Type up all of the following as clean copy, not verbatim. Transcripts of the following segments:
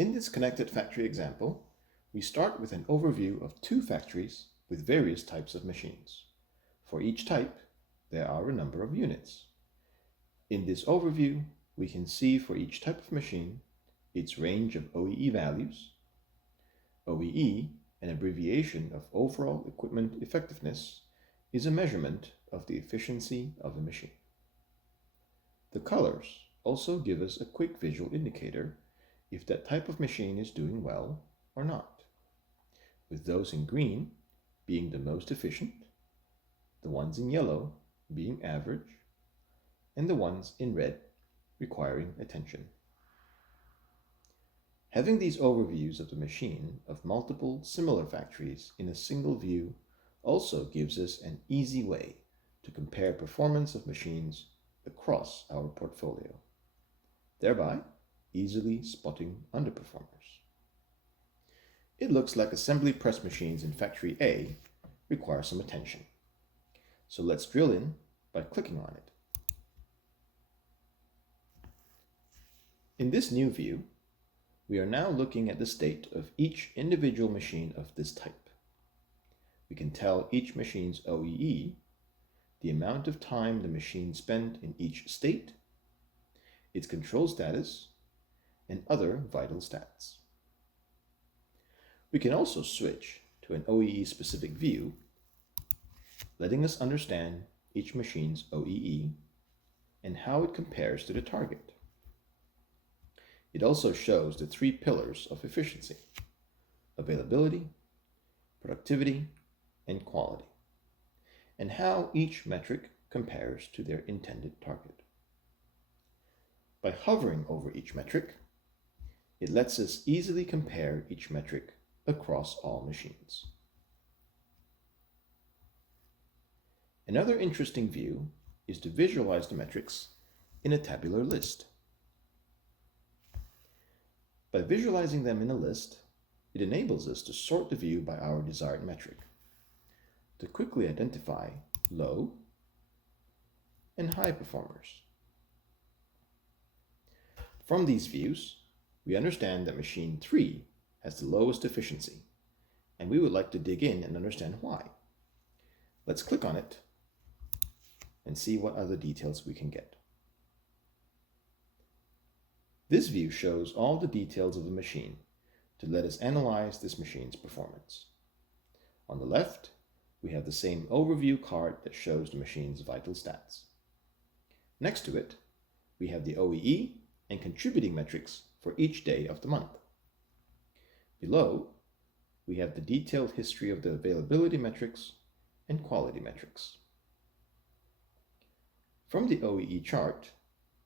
In this connected factory example, we start with an overview of two factories with various types of machines. For each type, there are a number of units. In this overview, we can see for each type of machine its range of OEE values. OEE, an abbreviation of Overall Equipment Effectiveness, is a measurement of the efficiency of the machine. The colors also give us a quick visual indicator if that type of machine is doing well or not, with those in green being the most efficient, the ones in yellow being average, and the ones in red requiring attention. Having these overviews of the machine of multiple similar factories in a single view also gives us an easy way to compare performance of machines across our portfolio, thereby easily spotting underperformers. It looks like assembly press machines in Factory A require some attention. So let's drill in by clicking on it. In this new view, we are now looking at the state of each individual machine of this type. We can tell each machine's OEE, the amount of time the machine spent in each state, its control status, and other vital stats. We can also switch to an OEE-specific view, letting us understand each machine's OEE and how it compares to the target. It also shows the three pillars of efficiency: availability, productivity, and quality, and how each metric compares to their intended target. By hovering over each metric, it lets us easily compare each metric across all machines. Another interesting view is to visualize the metrics in a tabular list. By visualizing them in a list, it enables us to sort the view by our desired metric, to quickly identify low and high performers. From these views, we understand that machine 3 has the lowest efficiency, and we would like to dig in and understand why. Let's click on it and see what other details we can get. This view shows all the details of the machine to let us analyze this machine's performance. On the left, we have the same overview card that shows the machine's vital stats. Next to it, we have the OEE and contributing metrics for each day of the month. Below, we have the detailed history of the availability metrics and quality metrics. From the OEE chart,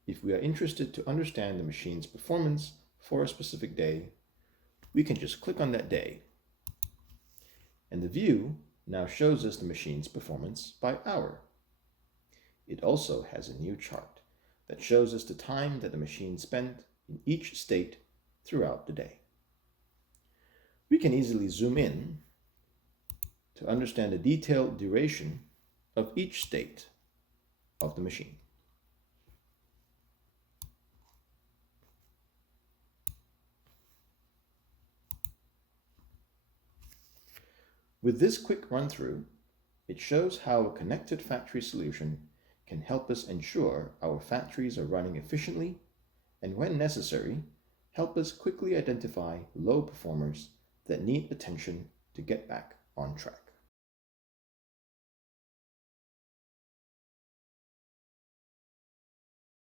if we are interested to understand the machine's performance for a specific day, we can just click on that day. And the view now shows us the machine's performance by hour. It also has a new chart that shows us the time that the machine spent in each state throughout the day. We can easily zoom in to understand the detailed duration of each state of the machine. With this quick run-through, it shows how a connected factory solution can help us ensure our factories are running efficiently, and when necessary, help us quickly identify low performers that need attention to get back on track.